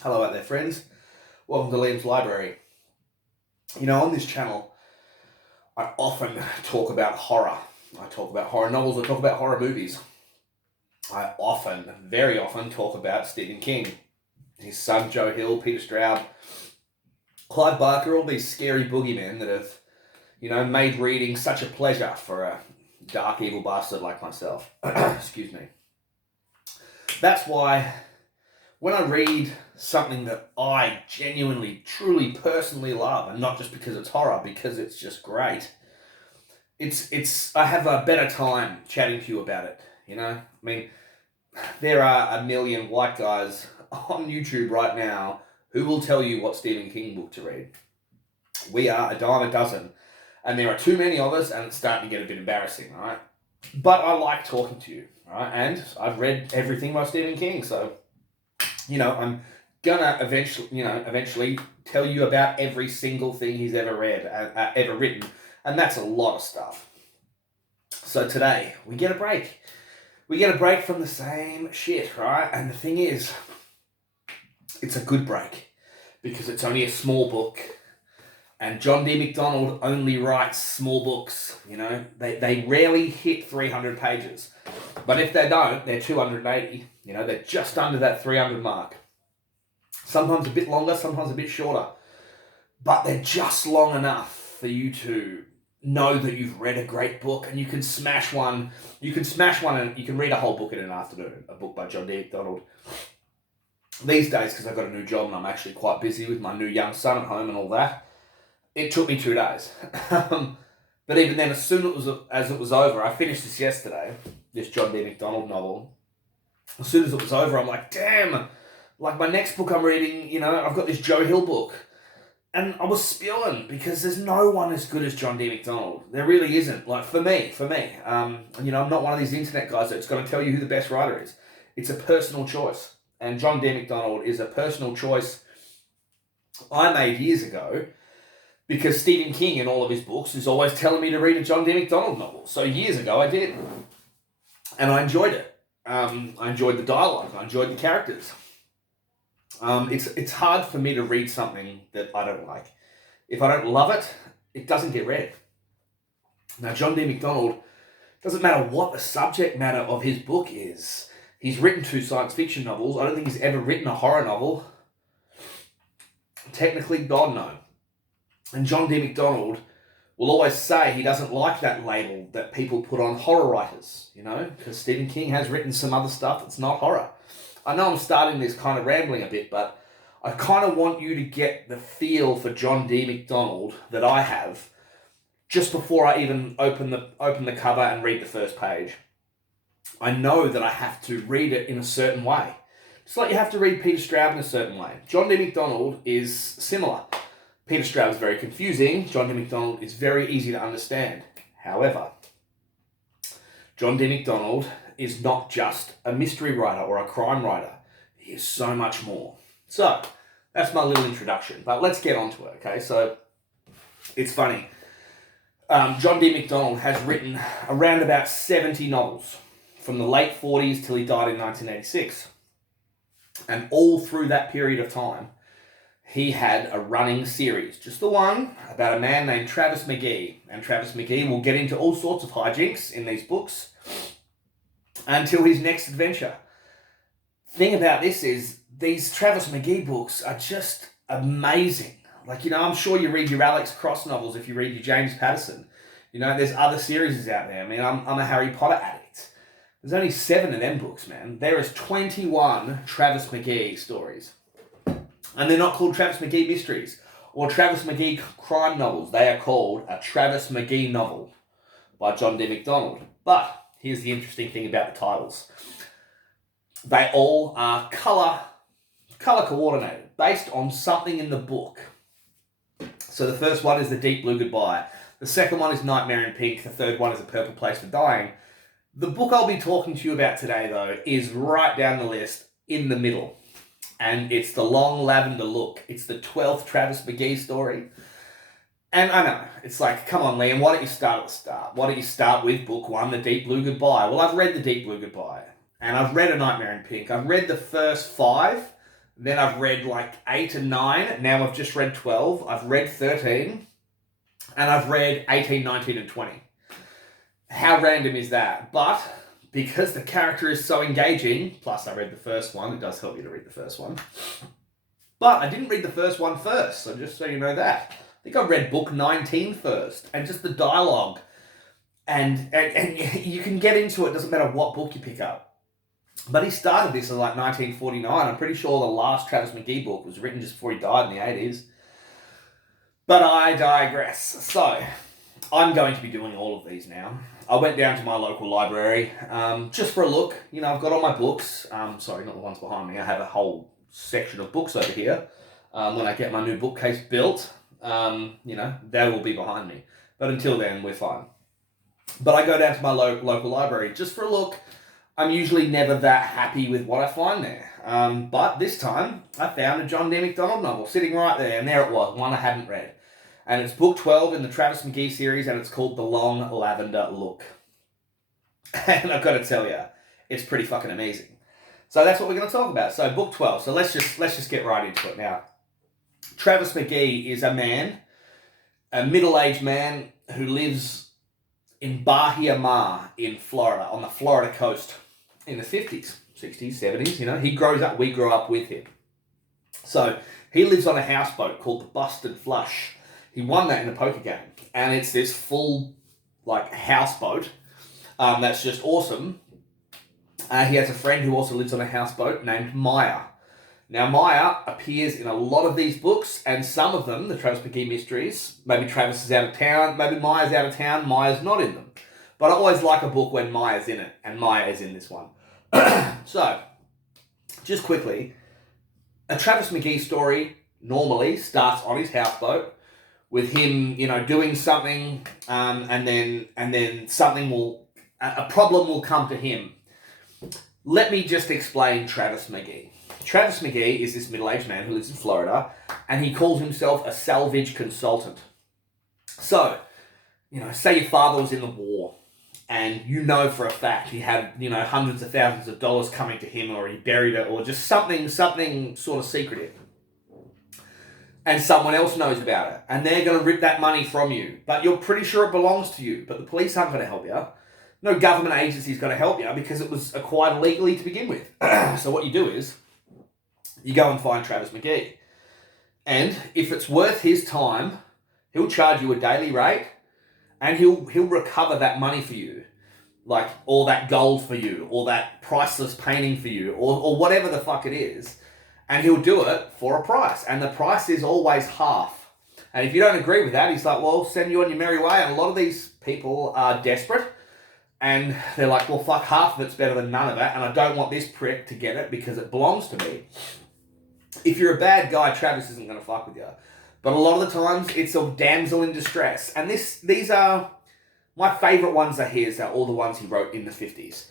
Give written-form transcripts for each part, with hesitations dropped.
Hello out there, friends. Welcome to Liam's Library. On this channel, I often talk about horror. I talk about horror novels, I talk about horror movies. I often, very often, talk about Stephen King, his son Joe Hill, Peter Straub, Clive Barker, all these scary boogeymen that have, made reading such a pleasure for a dark, evil bastard like myself. Excuse me. That's why when I read something that I genuinely, truly, personally love, and not just because it's horror, because it's just great, I have a better time chatting to you about it. There are a million white guys on YouTube right now who will tell you what Stephen King book to read. We are a dime a dozen, and there are too many of us, and it's starting to get a bit embarrassing, right? But I like talking to you, right? And I've read everything by Stephen King, so I'm gonna eventually tell you about every single thing he's ever read, ever written, and that's a lot of stuff. So today we get a break. We get a break from the same shit, right? And the thing is, it's a good break because it's only a small book, and John D MacDonald only writes small books. They rarely hit 300 pages, but if they don't, they're 280. They're just under that 300 mark. Sometimes a bit longer, sometimes a bit shorter. But they're just long enough for you to know that you've read a great book, and you can smash one. You can read a whole book in an afternoon, a book by John D MacDonald. These days, because I've got a new job and I'm actually quite busy with my new young son at home and all that, it took me 2 days. But even then, as soon as it was over, I finished this yesterday, this John D MacDonald novel. As soon as it was over, I'm like, damn, like my next book I'm reading, I've got this Joe Hill book. And I was spewing because there's no one as good as John D MacDonald. There really isn't. Like, for me. I'm not one of these internet guys that's going to tell you who the best writer is. It's a personal choice. And John D MacDonald is a personal choice I made years ago because Stephen King in all of his books is always telling me to read a John D MacDonald novel. So years ago I did. And I enjoyed it. I enjoyed the dialogue. I enjoyed the characters. It's hard for me to read something that I don't like. If I don't love it, it doesn't get read. Now, John D MacDonald, doesn't matter what the subject matter of his book is. He's written 2 science fiction novels. I don't think he's ever written a horror novel. Technically, God, no. And John D MacDonald will always say he doesn't like that label that people put on horror writers, because Stephen King has written some other stuff that's not horror. I know I'm starting this kind of rambling a bit, but I kind of want you to get the feel for John D MacDonald that I have just before I even open the cover and read the first page. I know that I have to read it in a certain way. Just like you have to read Peter Straub in a certain way. John D MacDonald is similar. Peter Straub is very confusing. John D MacDonald is very easy to understand. However, John D MacDonald is not just a mystery writer or a crime writer. He is so much more. So, that's my little introduction. But let's get on to it, okay? So, it's funny. John D MacDonald has written around about 70 novels from the late 40s till he died in 1986. And all through that period of time, he had a running series, just the one, about a man named Travis Mcgee. And Travis Mcgee will get into all sorts of hijinks in these books until his next adventure. Thing about this is, these Travis Mcgee books are just amazing. I'm sure you read your Alex Cross novels if you read your James Patterson. There's other series out there. I'm a Harry Potter addict. There's only 7 of them books, man. There is 21 Travis Mcgee stories. And they're not called Travis Mcgee mysteries or Travis Mcgee crime novels. They are called a Travis Mcgee novel by John D MacDonald. But here's the interesting thing about the titles. They all are color coordinated, based on something in the book. So the first one is The Deep Blue Goodbye. The second one is Nightmare in Pink. The third one is A Purple Place for Dying. The book I'll be talking to you about today, though, is right down the list in the middle. And it's The Long Lavender Look. It's the 12th Travis Mcgee story. And I know, it's like, come on, Liam, why don't you start at the start? Why don't you start with book 1, The Deep Blue Goodbye? Well, I've read The Deep Blue Goodbye. And I've read A Nightmare in Pink. I've read the first 5. Then I've read like 8 and 9. Now I've just read 12. I've read 13. And I've read 18, 19, and 20. How random is that? But because the character is so engaging, plus I read the first one, it does help you to read the first one. But I didn't read the first one first, so just so you know that. I think I read book 19 first, and just the dialogue. And you can get into it, doesn't matter what book you pick up. But he started this in like 1949. I'm pretty sure the last Travis Mcgee book was written just before he died in the 80s. But I digress. So, I'm going to be doing all of these now. I went down to my local library just for a look. You know, I've got all my books. Sorry, not the ones behind me. I have a whole section of books over here. When I get my new bookcase built, you know, they will be behind me. But until then, we're fine. But I go down to my local library just for a look. I'm usually never that happy with what I find there. But this time, I found a John D MacDonald novel sitting right there. And there it was, one I hadn't read. And it's book 12 in the Travis Mcgee series, and it's called The Long Lavender Look. And I've got to tell you, it's pretty fucking amazing. So that's what we're going to talk about. So book 12. So let's just get right into it now. Travis Mcgee is a man, a middle-aged man who lives in Bahia Mar in Florida, on the Florida coast in the 50s, 60s, 70s, you know. He grows up, we grow up with him. So he lives on a houseboat called the Busted Flush. He won that in a poker game. And it's this full, like, houseboat that's just awesome. He has a friend who also lives on a houseboat named Maya. Now, Maya appears in a lot of these books, and some of them, the Travis Mcgee mysteries, maybe Travis is out of town, maybe Maya's out of town, Maya's not in them. But I always like a book when Maya's in it, and Maya is in this one. So, just quickly, a Travis Mcgee story normally starts on his houseboat, with him, you know, doing something, and then something a problem will come to him. Let me just explain Travis Mcgee. Travis Mcgee is this middle-aged man who lives in Florida, and he calls himself a salvage consultant. So, you know, say your father was in the war, and you know for a fact he had, you know, hundreds of thousands of dollars coming to him, or he buried it, or just something sort of secretive. And someone else knows about it, and they're going to rip that money from you, but you're pretty sure it belongs to you, but the police aren't going to help you. No government agency is going to help you because it was acquired illegally to begin with. So what you do is, you go and find Travis Mcgee. And if it's worth his time, he'll charge you a daily rate, and he'll recover that money for you. Like, all that gold for you, or that priceless painting for you, or whatever the fuck it is. And he'll do it for a price. And the price is always half. And if you don't agree with that, he's like, well, send you on your merry way. And a lot of these people are desperate. And they're like, well, fuck, half of it's better than none of it. And I don't want this prick to get it because it belongs to me. If you're a bad guy, Travis isn't going to fuck with you. But a lot of the times, it's a damsel in distress. And these are, my favourite ones are his, are all the ones he wrote in the 50s.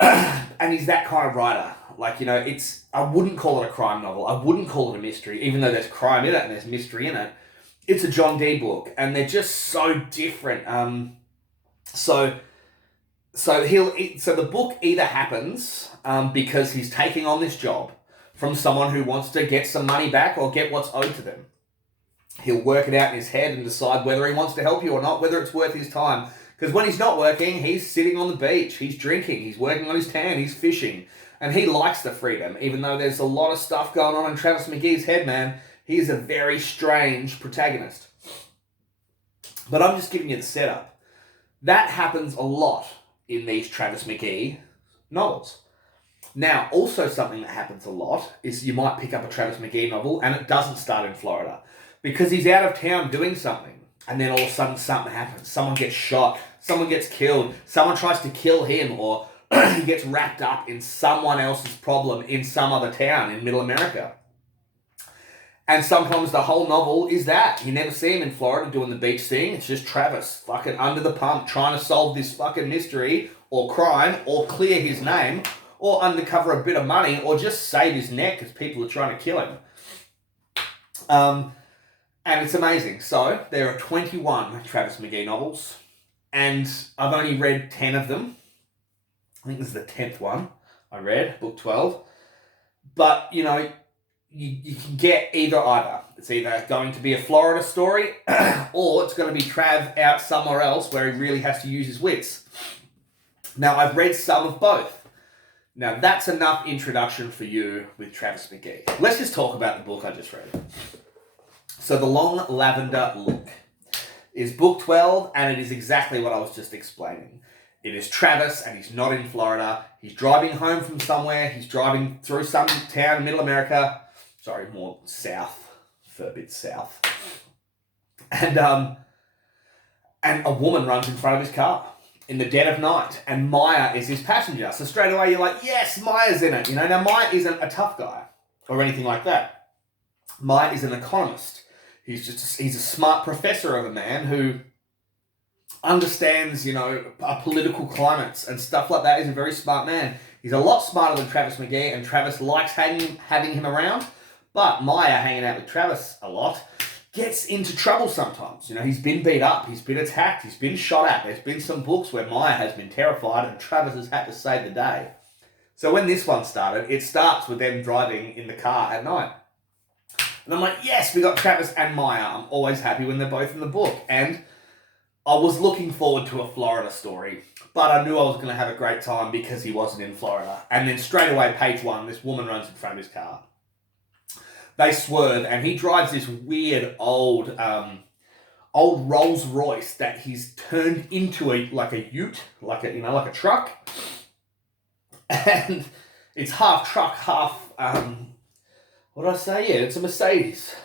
And he's that kind of writer. Like, you know, I wouldn't call it a crime novel. I wouldn't call it a mystery, even though there's crime in it and there's mystery in it. It's a John D book, and they're just so different. So the book either happens because he's taking on this job from someone who wants to get some money back or get what's owed to them. He'll work it out in his head and decide whether he wants to help you or not, whether it's worth his time. Because when he's not working, he's sitting on the beach, he's drinking, he's working on his tan, he's fishing. And he likes the freedom, even though there's a lot of stuff going on in Travis Mcgee's head, man. He is a very strange protagonist. But I'm just giving you the setup. That happens a lot in these Travis Mcgee novels. Now, also something that happens a lot is you might pick up a Travis Mcgee novel and it doesn't start in Florida because he's out of town doing something. And then all of a sudden something happens. Someone gets shot. Someone gets killed. Someone tries to kill him, or he gets wrapped up in someone else's problem in some other town in middle America. And sometimes the whole novel is that. You never see him in Florida doing the beach thing. It's just Travis fucking under the pump trying to solve this fucking mystery or crime or clear his name or undercover a bit of money or just save his neck because people are trying to kill him. And it's amazing. So there are 21 Travis Mcgee novels, and I've only read 10 of them. I think this is the 10th one I read, book 12. But, you know, you can get either. It's either going to be a Florida story or it's going to be Trav out somewhere else where he really has to use his wits. Now, I've read some of both. Now, that's enough introduction for you with Travis Mcgee. Let's just talk about the book I just read. So, The Long Lavender Look is book 12, and it is exactly what I was just explaining. It is Travis, and he's not in Florida. He's driving home from somewhere. He's driving through some town in Middle America. Sorry, more south, for a bit south. And a woman runs in front of his car in the dead of night, and Maya is his passenger. So straight away you're like, yes, Maya's in it. You know, now Maya isn't a tough guy or anything like that. Maya is an economist. He's a smart professor of a man who understands, you know, political climates and stuff like that. He's a very smart man. He's a lot smarter than Travis Mcgee, and Travis likes having him around. But Maya, hanging out with Travis a lot, gets into trouble sometimes. You know, he's been beat up, he's been attacked, he's been shot at. There's been some books where Maya has been terrified and Travis has had to save the day. So when this one started, it starts with them driving in the car at night. And I'm like, yes, we got Travis and Maya. I'm always happy when they're both in the book. And I was looking forward to a Florida story, but I knew I was going to have a great time because he wasn't in Florida. And then straight away, page 1, this woman runs in front of his car. They swerve, and he drives this weird old Rolls Royce that he's turned into a ute, like a truck. And it's half truck, half what did I say? Yeah, it's a Mercedes.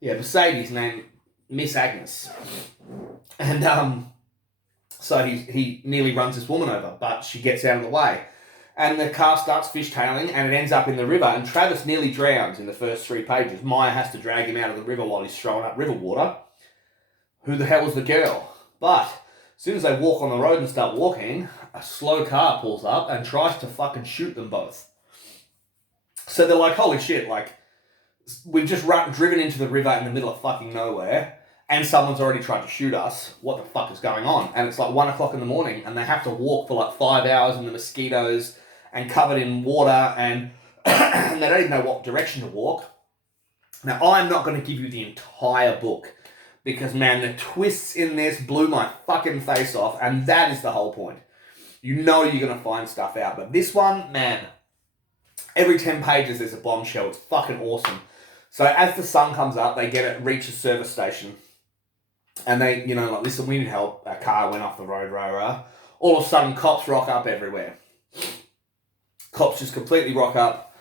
Yeah, Mercedes named Miss Agnes. And so he nearly runs this woman over, but she gets out of the way. And the car starts fishtailing, and it ends up in the river, and Travis nearly drowns in the first 3 pages. Maya has to drag him out of the river while he's throwing up river water. Who the hell is the girl? But as soon as they walk on the road and start walking, a slow car pulls up and tries to fucking shoot them both. So they're like, holy shit, like, we've just driven into the river in the middle of fucking nowhere, and someone's already tried to shoot us. What the fuck is going on? And it's like 1 o'clock in the morning, and they have to walk for like 5 hours in the mosquitoes and covered in water, and and they don't even know what direction to walk. Now, I'm not going to give you the entire book, because, man, the twists in this blew my fucking face off, and that is the whole point. You know you're going to find stuff out, but this one, man, every 10 pages there's a bombshell. It's fucking awesome. So as the sun comes up, they reach a service station, and they, you know, like, listen, we need help. Our car went off the road, rah. All of a sudden, cops rock up everywhere. Cops just completely rock up,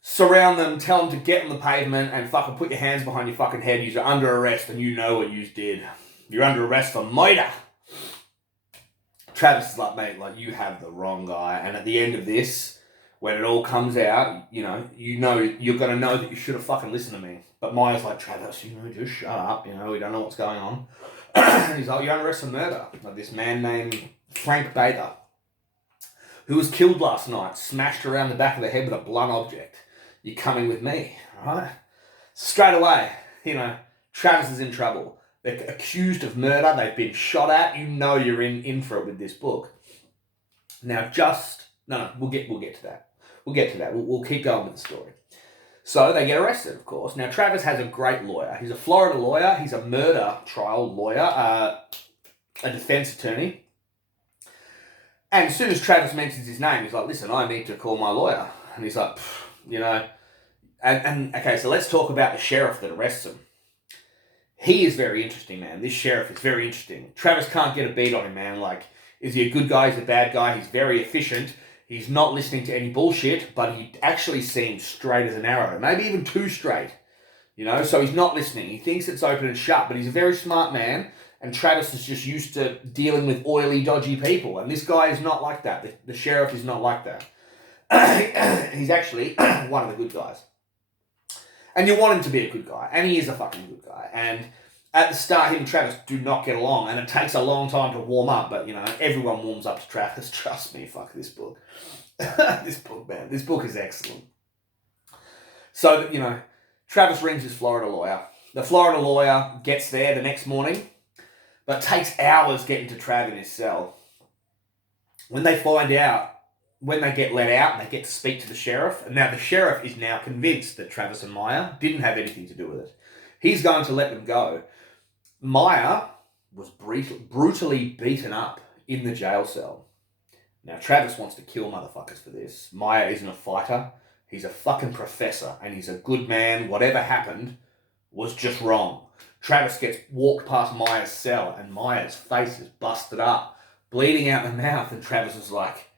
surround them, tell them to get on the pavement and fucking put your hands behind your fucking head. You're under arrest, and you know what you did. You're under arrest for murder. Travis is like, mate, like, you have the wrong guy. And at the end of this, when it all comes out, you know, you're going to know that you should have fucking listened to me. But Maya's like, Travis, you know, just shut up. You know, we don't know what's going on. And he's like, you're under arrest for murder. Like, this man named Frank Baker, who was killed last night, smashed around the back of the head with a blunt object. You're coming with me, right? Straight away, you know, Travis is in trouble. They're accused of murder. They've been shot at. You know you're in for it with this book. Now, we'll get to that. We'll get to that. We'll keep going with the story. So they get arrested, of course. Now, Travis has a great lawyer. He's a Florida lawyer. He's a murder trial lawyer, a defense attorney. And as soon as Travis mentions his name, he's like, listen, I need to call my lawyer. And he's like, you know. And okay, so let's talk about the sheriff that arrests him. He is very interesting, man. This sheriff is very interesting. Travis can't get a beat on him, man. Like, is he a good guy? Is he a bad guy? He's very efficient. He's not listening to any bullshit, but he actually seems straight as an arrow. Maybe even too straight. You know, so he's not listening. He thinks it's open and shut, but he's a very smart man. And Travis is just used to dealing with oily, dodgy people. And this guy is not like that. The sheriff is not like that. He's actually one of the good guys. And you want him to be a good guy. And he is a fucking good guy. And at the start, him and Travis do not get along. And it takes a long time to warm up. But, you know, everyone warms up to Travis. Trust me, fuck this book. This book, man. This book is excellent. So, you know, Travis rings his Florida lawyer. The Florida lawyer gets there the next morning, but takes hours getting to Trav in his cell. When they find out when they get let out and they get to speak to the sheriff, and now the sheriff is now convinced that Travis and Maya didn't have anything to do with it. He's going to let them go. Maya was brutally beaten up in the jail cell. Now, Travis wants to kill motherfuckers for this. Maya isn't a fighter. He's a fucking professor, and he's a good man. Whatever happened was just wrong. Travis gets walked past Maya's cell, and Maya's face is busted up, bleeding out the mouth, and Travis is like,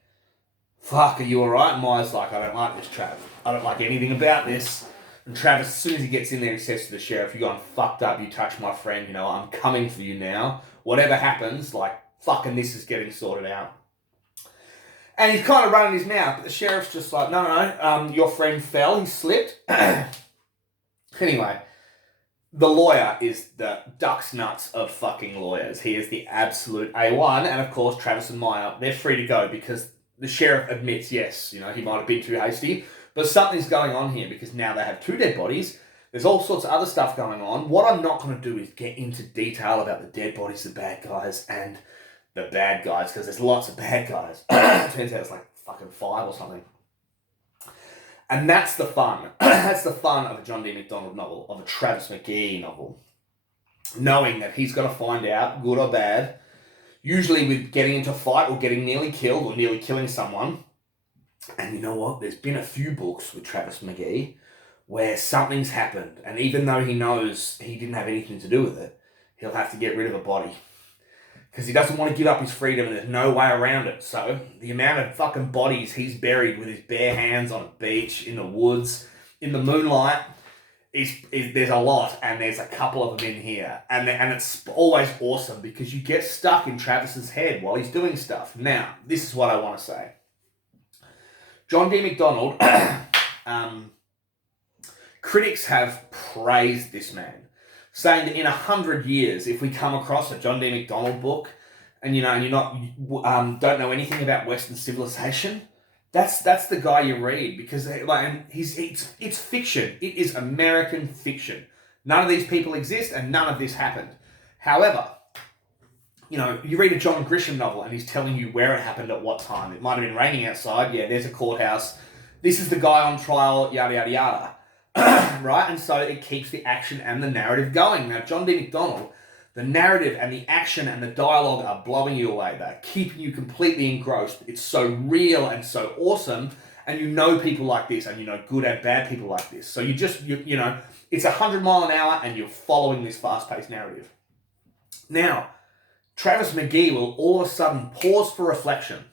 fuck, are you alright? And Maya's like, I don't like this, Trav. I don't like anything about this. And Travis, as soon as he gets in there, he says to the sheriff, you're going fucked up, you touched my friend, you know, I'm coming for you now. Whatever happens, like, fucking this is getting sorted out. And he's kind of running his mouth, but the sheriff's just like, no, your friend fell, he slipped. Anyway, the lawyer is the duck's nuts of fucking lawyers. He is the absolute A1, and of course, Travis and Maya, they're free to go because the sheriff admits, yes, you know, he might have been too hasty, but something's going on here because now they have two dead bodies. There's all sorts of other stuff going on. What I'm not going to do is get into detail about the dead bodies, the bad guys, and the bad guys, because there's lots of bad guys. Turns out it's like fucking 5 or something. And that's the fun. That's the fun of a John D MacDonald novel, of a Travis Mcgee novel. Knowing that he's going to find out, good or bad, usually with getting into a fight or getting nearly killed or nearly killing someone. And you know what? There's been a few books with Travis Mcgee where something's happened. And even though he knows he didn't have anything to do with it, he'll have to get rid of a body. Because he doesn't want to give up his freedom and there's no way around it. So the amount of fucking bodies he's buried with his bare hands on a beach, in the woods, in the moonlight, there's a lot, and there's a couple of them in here. And it's always awesome because you get stuck in Travis's head while he's doing stuff. Now, this is what I want to say. John D MacDonald, critics have praised this man, saying that in 100 years, if we come across a John D MacDonald book, and you're not don't know anything about Western civilization, that's the guy you read, because it's fiction. It is American fiction. None of these people exist, and none of this happened. However, you read a John Grisham novel, and he's telling you where it happened at what time. It might have been raining outside. Yeah, there's a courthouse. This is the guy on trial. Yada yada yada. Right? And so it keeps the action and the narrative going. Now, John D MacDonald, the narrative and the action and the dialogue are blowing you away. They're keeping you completely engrossed. It's so real and so awesome. And you know people like this, and you know good and bad people like this. So it's 100 mile an hour and you're following this fast-paced narrative. Now, Travis Mcgee will all of a sudden pause for reflection,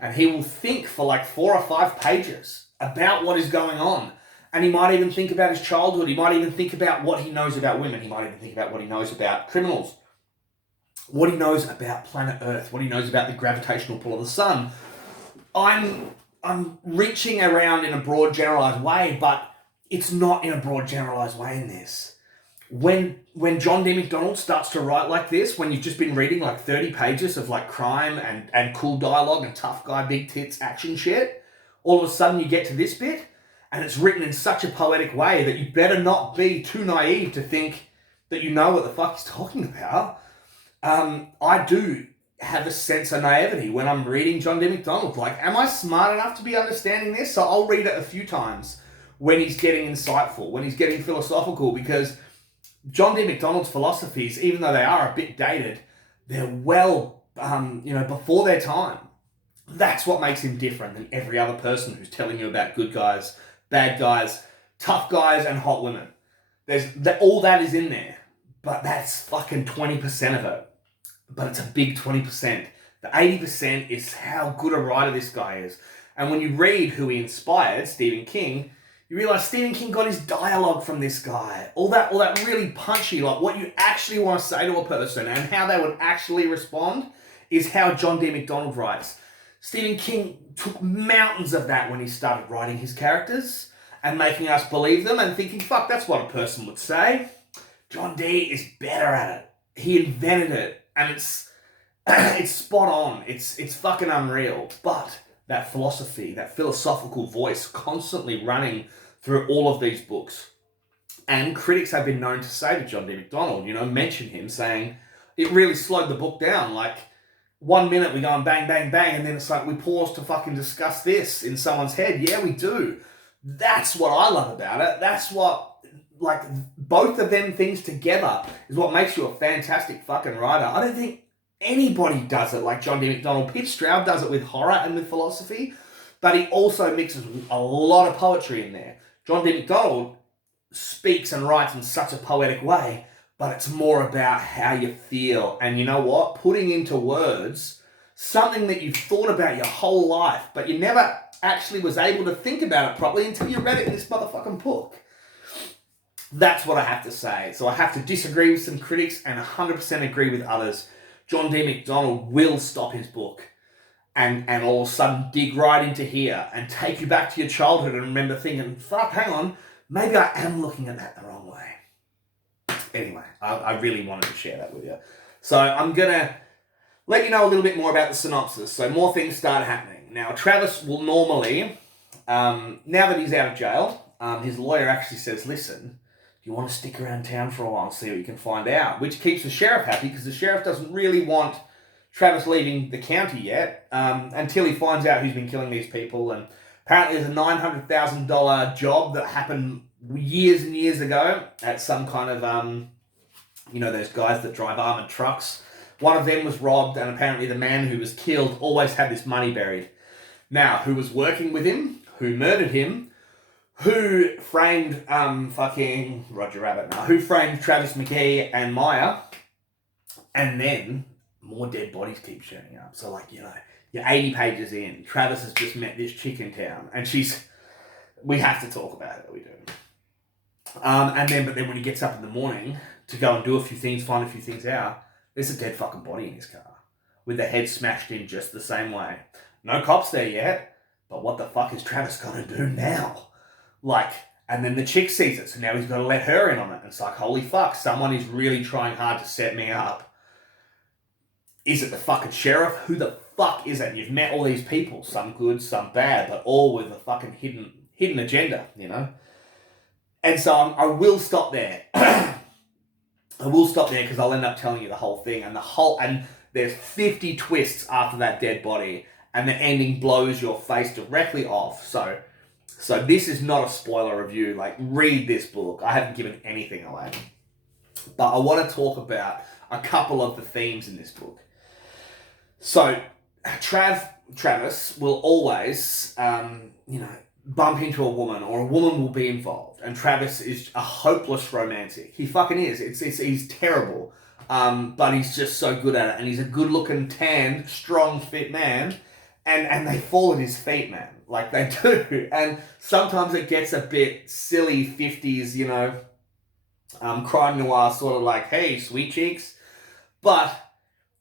and he will think for like 4 or 5 pages about what is going on. And he might even think about his childhood. He might even think about what he knows about women. He might even think about what he knows about criminals. What he knows about planet Earth. What he knows about the gravitational pull of the sun. I'm reaching around in a broad generalized way, but it's not in a broad generalized way in this. When John D MacDonald starts to write like this, when you've just been reading like 30 pages of like crime and cool dialogue and tough guy, big tits action shit, all of a sudden you get to this bit, and it's written in such a poetic way that you better not be too naive to think that you know what the fuck he's talking about. I do have a sense of naivety when I'm reading John D MacDonald. Like, am I smart enough to be understanding this? So I'll read it a few times when he's getting insightful, when he's getting philosophical, because John D MacDonald's philosophies, even though they are a bit dated, they're well, before their time. That's what makes him different than every other person who's telling you about good guys, bad guys, tough guys, and hot women. All that is in there, but that's fucking 20% of it. But it's a big 20%. The 80% is how good a writer this guy is. And when you read who he inspired, Stephen King, you realise Stephen King got his dialogue from this guy. All that really punchy, like what you actually want to say to a person and how they would actually respond is how John D MacDonald writes. Stephen King took mountains of that when he started writing his characters and making us believe them and thinking, fuck, that's what a person would say. John D is better at it. He invented it, and it's spot on. It's fucking unreal. But that philosophy, that philosophical voice constantly running through all of these books. And critics have been known to say to John D MacDonald, mention him, saying it really slowed the book down. Like, 1 minute we're going bang, bang, bang, and then it's like we pause to fucking discuss this in someone's head. Yeah, we do. That's what I love about it. That's what, like, both of them things together is what makes you a fantastic fucking writer. I don't think anybody does it like John D MacDonald. Pete Stroud does it with horror and with philosophy, but he also mixes a lot of poetry in there. John D MacDonald speaks and writes in such a poetic way, but it's more about how you feel. And you know what? Putting into words something that you've thought about your whole life, but you never actually was able to think about it properly until you read it in this motherfucking book. That's what I have to say. So I have to disagree with some critics and 100% agree with others. John D MacDonald will stop his book and all of a sudden dig right into here and take you back to your childhood and remember thinking, fuck, hang on, maybe I am looking at that the wrong way. Anyway, I really wanted to share that with you. So I'm going to let you know a little bit more about the synopsis. So more things start happening. Now, Travis will normally, now that he's out of jail, his lawyer actually says, listen, you want to stick around town for a while and see what you can find out, which keeps the sheriff happy because the sheriff doesn't really want Travis leaving the county yet until he finds out who's been killing these people. And apparently there's a $900,000 job that happened years and years ago at some kind of, those guys that drive armoured trucks. One of them was robbed, and apparently the man who was killed always had this money buried. Now, who was working with him, who murdered him, who framed fucking Roger Rabbit now, who framed Travis Mcgee and Maya, and then more dead bodies keep showing up. So, you're 80 pages in, Travis has just met this chick in town, and we have to talk about it, we do. But then when he gets up in the morning to go and do a few things, find a few things out, there's a dead fucking body in his car with the head smashed in just the same way. No cops there yet, but what the fuck is Travis gonna do now? And then the chick sees it, so now he's got to let her in on it. And it's like, holy fuck, someone is really trying hard to set me up. Is it the fucking sheriff? Who the fuck is it? And you've met all these people, some good, some bad, but all with a fucking hidden agenda, you know? And so I will stop there. I will stop there because I'll end up telling you the whole thing. And there's 50 twists after that dead body, and the ending blows your face directly off. So this is not a spoiler review. Read this book. I haven't given anything away. But I want to talk about a couple of the themes in this book. So, Travis will always, bump into a woman, or a woman will be involved. And Travis is a hopeless romantic. He fucking is. He's terrible. But he's just so good at it. And he's a good-looking, tanned, strong, fit man. And they fall at his feet, man. They do. And sometimes it gets a bit silly, 50s, crime noir, sort of hey, sweet cheeks. But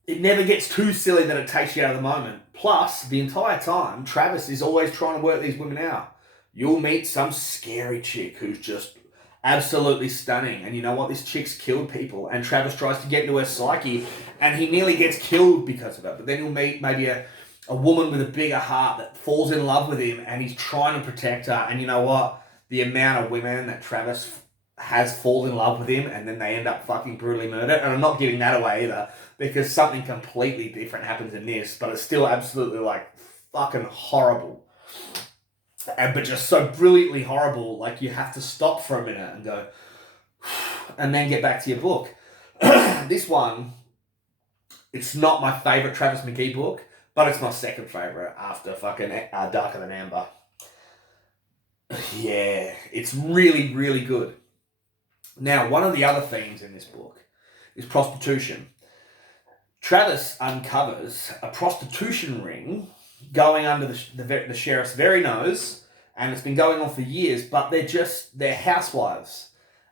it never gets too silly that it takes you out of the moment. Plus, the entire time, Travis is always trying to work these women out. You'll meet some scary chick who's just absolutely stunning. And you know what? This chick's killed people. And Travis tries to get into her psyche, and he nearly gets killed because of it. But then you'll meet maybe a woman with a bigger heart that falls in love with him, and he's trying to protect her. And you know what? The amount of women that Travis has fall in love with him, and then they end up fucking brutally murdered. And I'm not giving that away either, because something completely different happens in this, but it's still absolutely fucking horrible. But just so brilliantly horrible, you have to stop for a minute and go, and then get back to your book. This one, it's not my favourite Travis Mcgee book, but it's my second favourite after fucking Darker Than Amber. Yeah, it's really, really good. Now, one of the other themes in this book is prostitution. Travis uncovers a prostitution ring going under the sheriff's very nose, and it's been going on for years, but they're housewives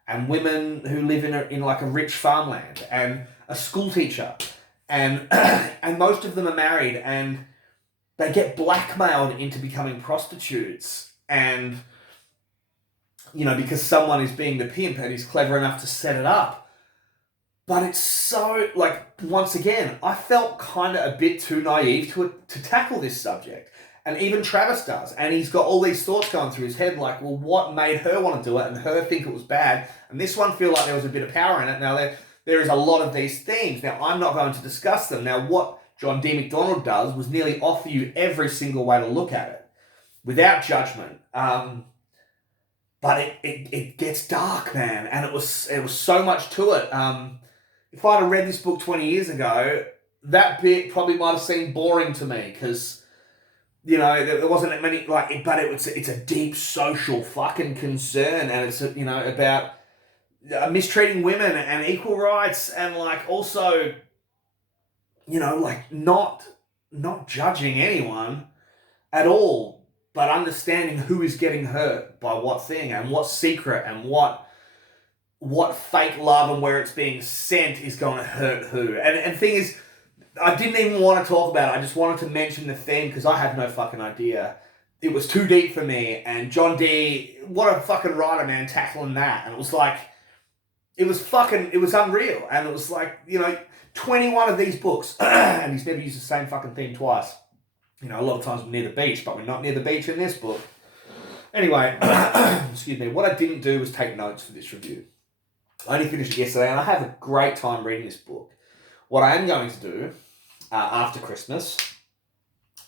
and women who live in a rich farmland, and a school teacher, and and most of them are married, and they get blackmailed into becoming prostitutes, and because someone is being the pimp and is clever enough to set it up. But it's so, once again, I felt kind of a bit too naive to tackle this subject. And even Travis does. And he's got all these thoughts going through his head, what made her want to do it and her think it was bad? And this one feel like there was a bit of power in it. Now, there is a lot of these themes. Now, I'm not going to discuss them. Now, what John D MacDonald does was nearly offer you every single way to look at it without judgment. But it gets dark, man, and it was so much to it. If I'd have read this book 20 years ago, that bit probably might have seemed boring to me because, you know, there wasn't that many, like, but it's a deep social fucking concern, and it's, you know, about mistreating women and equal rights, and, like, also, you know, like, not judging anyone at all, but understanding who is getting hurt by what thing and what secret and what fake love and where it's being sent is going to hurt who. And the thing is, I didn't even want to talk about it. I just wanted to mention the theme because I had no fucking idea. It was too deep for me. And John D, what a fucking writer, man, tackling that. And it was like, it was unreal. And it was like, you know, 21 of these books, and he's never used the same fucking theme twice. You know, a lot of times we're near the beach, but we're not near the beach in this book. Anyway, excuse me, what I didn't do was take notes for this review. I only finished it yesterday, and I had a great time reading this book. What I am going to do after Christmas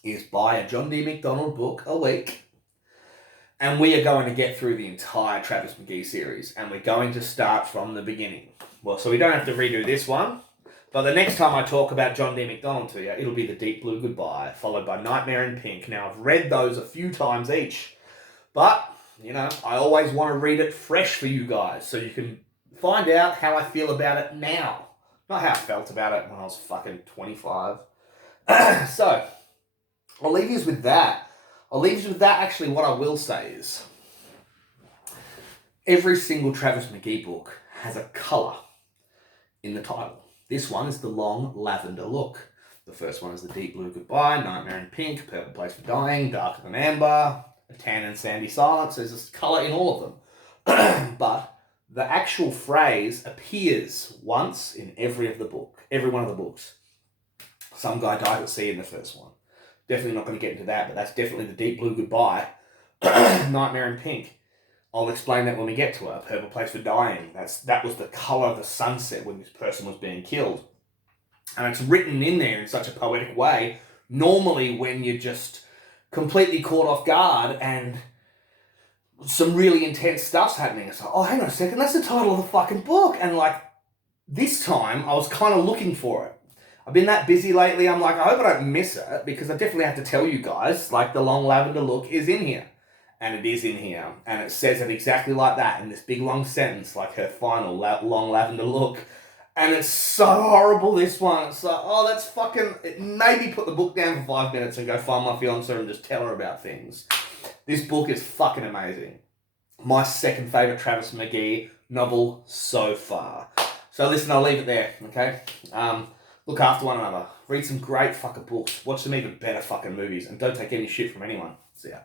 is buy a John D MacDonald book a week, and we are going to get through the entire Travis Mcgee series, and we're going to start from the beginning. Well, so we don't have to redo this one, but the next time I talk about John D MacDonald to you, it'll be The Deep Blue Goodbye, followed by Nightmare in Pink. Now, I've read those a few times each, but, you know, I always want to read it fresh for you guys, so you can find out how I feel about it now. Not how I felt about it when I was fucking 25. So, I'll leave you with that. Actually, what I will say is, every single Travis Mcgee book has a colour in the title. This one is The Long Lavender Look. The first one is The Deep Blue Goodbye, Nightmare in Pink, Purple Place for Dying, Darker Than Amber, A Tan and Sandy Silence. There's this colour in all of them. But the actual phrase appears once in every one of the books. Some guy died at sea in the first one. Definitely not going to get into that, but that's definitely The Deep Blue Goodbye. Nightmare in Pink. I'll explain that when we get to it. Purple Place for Dying. That was the colour of the sunset when this person was being killed. And it's written in there in such a poetic way. Normally when you're just completely caught off guard and some really intense stuff's happening, it's like, oh, hang on a second, that's the title of the fucking book. And like, this time I was kind of looking for it. I've been that busy lately, I'm like, I hope I don't miss it, because I definitely have to tell you guys, like, The Long Lavender Look is in here. And it is in here. And it says it exactly like that in this big long sentence, like her final Long Lavender Look. And it's so horrible, this one. It's like, oh, that's fucking... Maybe put the book down for 5 minutes and go find my fiancée and just tell her about things. This book is fucking amazing. My second favourite Travis Mcgee novel so far. So listen, I'll leave it there, okay? Look after one another. Read some great fucking books. Watch some even better fucking movies. And don't take any shit from anyone. See ya.